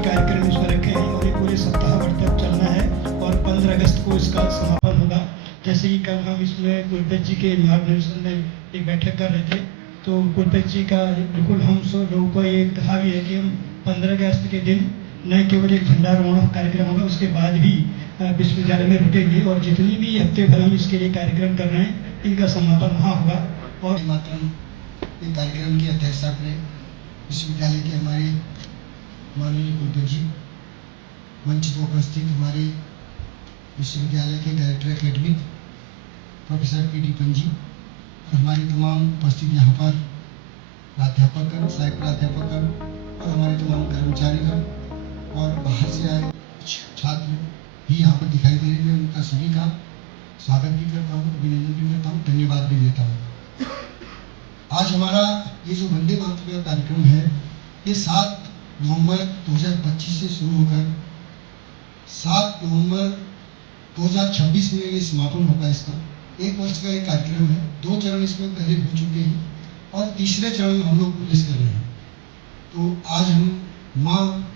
कार्यक्रम इसमें रखे हैं और ये पूरे सप्ताह भर तक चलना है और 15 अगस्त को इसका समापन होगा। जैसे कि कल हम इसमें गुरबेज जी के मार्गदर्शन में एक बैठक कर रहे थे, तो गुरबेज जी का बिल्कुल हम सब लोगों को ये कहा भी है कि हम 15 अगस्त के दिन न केवल एक भंडारोहण कार्यक्रम होगा, उसके बाद भी विश्वविद्यालय में रुकेंगे और जितनी भी हफ्ते भर हम इसके लिए कार्यक्रम कर रहे हैं इनका समापन वहाँ होगा। और मातरम ये कार्यक्रम की अध्यक्षता करें विश्वविद्यालय के हमारे माननीय कुलपति जी, मंच पर उपस्थित हमारे विश्वविद्यालय के डायरेक्टर एकेडमिक प्रोफेसर पी.डी. पंजी और हमारे तमाम उपस्थित यहाँ पर प्राध्यापकगण, सहायक प्राध्यापकगण और हमारे तमाम कर्मचारीगण और बाहर से आए छात्र भी यहाँ पर दिखाई दे रहे हैं। उनका सभी का स्वागत भी करता हूँ, अभिनंदन भी करता हूँ, धन्यवाद भी देता हूँ। आज हमारा ये जो वंदे मातरम का कार्यक्रम है, ये 7 नवंबर 2025 से शुरू होकर 7 नवंबर 2026 में ये समापन होगा। इसका 1 वर्ष का ये कार्यक्रम है। 2 चरण इसमें पहले हो चुके हैं और तीसरे चरण में हम लोग प्रवेश कर रहे हैं। तो आज हम माँ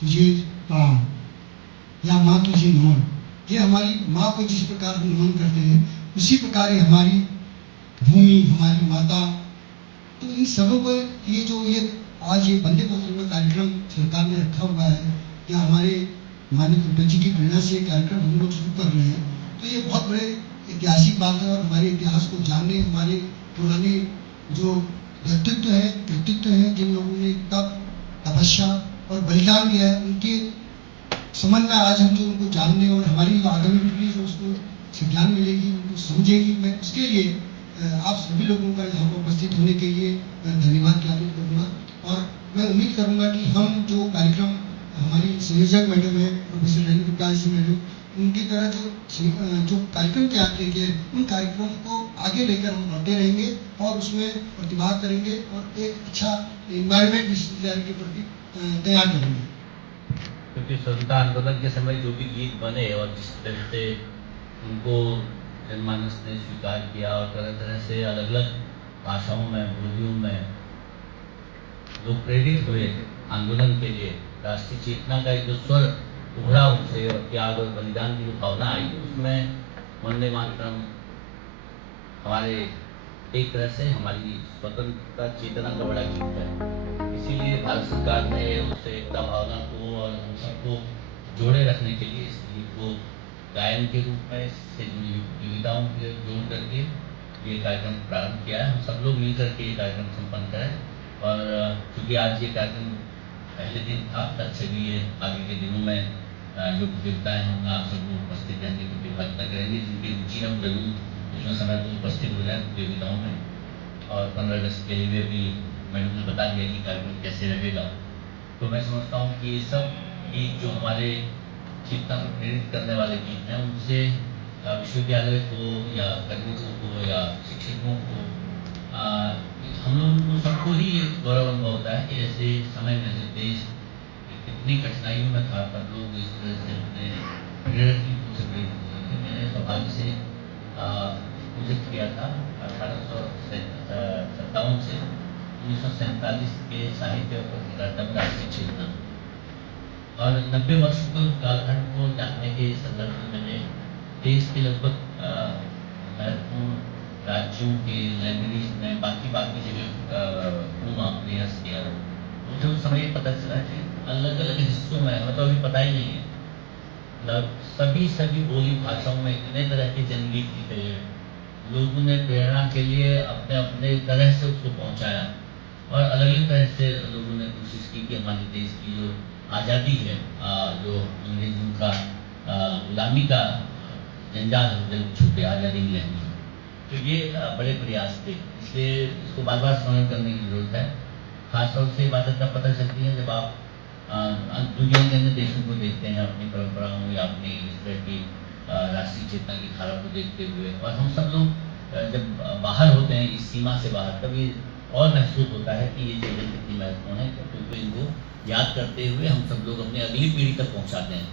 तुझे प्रणाम या माँ तुझे नमन, ये हमारी माँ को जिस प्रकार हम नमन करते हैं उसी प्रकार ये हमारी भूमि, हमारी माता, तो इन सबों को ये आज ये वंदे मातरम का कार्यक्रम सरकार ने रखा हुआ है या हमारे माननीय कुलपति जी की प्रेरणा से कार्यक्रम हम लोग शुरू कर रहे हैं। तो ये बहुत बड़े ऐतिहासिक बात है और हमारे इतिहास को जानने, हमारे पुराने जो व्यक्तित्व है जिन लोगों ने तप, तपस्या और बलिदान दिया है, उनके संबंध में आज हम जो उनको जानने और हमारी आगामी पीढ़ी जो उसको ज्ञान मिलेगी, उनको समझेगी। मैं उसके लिए आप सभी लोगों का यहाँ पर उपस्थित होने के लिए धन्यवाद ज्ञापित करूँगा और मैं उम्मीद करूँगा कि हम जो कार्यक्रम हमारी संयोजक मैडम है प्रोफेसर रेणु प्रकाश जी मैडम, उनकी तरह जो कार्यक्रम तैयार किए गए उन कार्यक्रम को आगे लेकर हम बढ़ते रहेंगे और उसमें प्रतिभाग करेंगे और एक अच्छा इन्वायरमेंट विश्वविद्यालय के प्रति तैयार करेंगे। क्योंकि स्वतंत्रता आंदोलन के समय जो भी गीत बने और जिस तरह से उनको जनमानस ने स्वीकार किया और तरह तरह से अलग अलग भाषाओं में, बोलियों में लोग प्रेरित हुए आंदोलन के लिए, राष्ट्रीय चेतना का एक जो स्वर उभरा उनसे और त्याग और बलिदान की जो भावना आई, उसमें वंदे मातरम हमारे एक तरह से हमारी स्वतंत्रता चेतना का बड़ा गीत है। इसीलिए भारत सरकार ने उससे एकता भावना को और हम सबको जोड़े रखने के लिए इस गीत को गायन के रूप में इससे जुड़ी प्रतियोगिताओं के जोड़ करके ये कार्यक्रम प्रारंभ किया है। हम सब लोग मिल करके ये कार्यक्रम संपन्न करें और क्योंकि आज ये कार्यक्रम पहले दिन था, तब से भी ये आगे के दिनों में जो प्रतियोगिताएं हैं आप सब लोग उपस्थित रहेंगे, प्रतिभागिता करेंगे, जिनकी रुचि है जरूर उसमें समय पर उपस्थित हो जाए प्रतियोगिताओं में। और 15 अगस्त के लिए भी मैडम ने बता दिया कि कार्यक्रम कैसे रहेगा। तो मैं समझता हूँ कि ये सब गीत जो हमारे चेतना को प्रेरित करने वाले गीत हैं, उनसे विश्वविद्यालय को या कर्मियों को या शिक्षकों को हम लोग सबको ही गौरव अनुभव होता है कि ऐसे समय में ऐसे देश कितनी कठिनाइयों में था, पर लोग इस तरह से अपने प्रेरक गीतों से प्रेरित हुए थे। मैंने सौभाग्य से प्रोजेक्ट किया था 1857 से 1947 के साहित्य और पत्रकारिता में राष्ट्रीय चेतना और 90 वर्षों के कालखंड को जानने के संदर्भ में मैंने देश के लगभग महत्वपूर्ण राज्यों के लाइब्रेरीज में बाकी जगह घूमा, प्रयास किया। मुझे उस समय पता चला कि अलग अलग हिस्सों में मतलब अभी पता ही नहीं है, मतलब सभी बोली भाषाओं में इतने तरह के जनगीत लिखे गए, लोगों ने प्रेरणा के लिए अपने अपने तरह से उसको पहुंचाया और अलग अलग तरह से लोगों ने कोशिश की कि हमारे देश की जो आज़ादी है, जो अंग्रेजों का गुलामी का जंजाल जल छूटे, आज़ादी मिले। तो ये बड़े प्रयास थे, इसलिए इसको बार बार स्मरण करने की जरूरत है। खासतौर से बात तब पता चलती है जब आप दुनिया के अन्य देशों को देखते हैं, अपनी परंपराओं या अपनी इस तरह की राष्ट्रीय चेतना की धारा को देखते हुए, और हम सब लोग जब बाहर होते हैं इस सीमा से बाहर, तब ये और महसूस होता है कि ये चीज़ें कितनी महत्वपूर्ण है, क्योंकि इनको याद करते हुए हम सब लोग अपनी अगली पीढ़ी तक पहुँचाते हैं।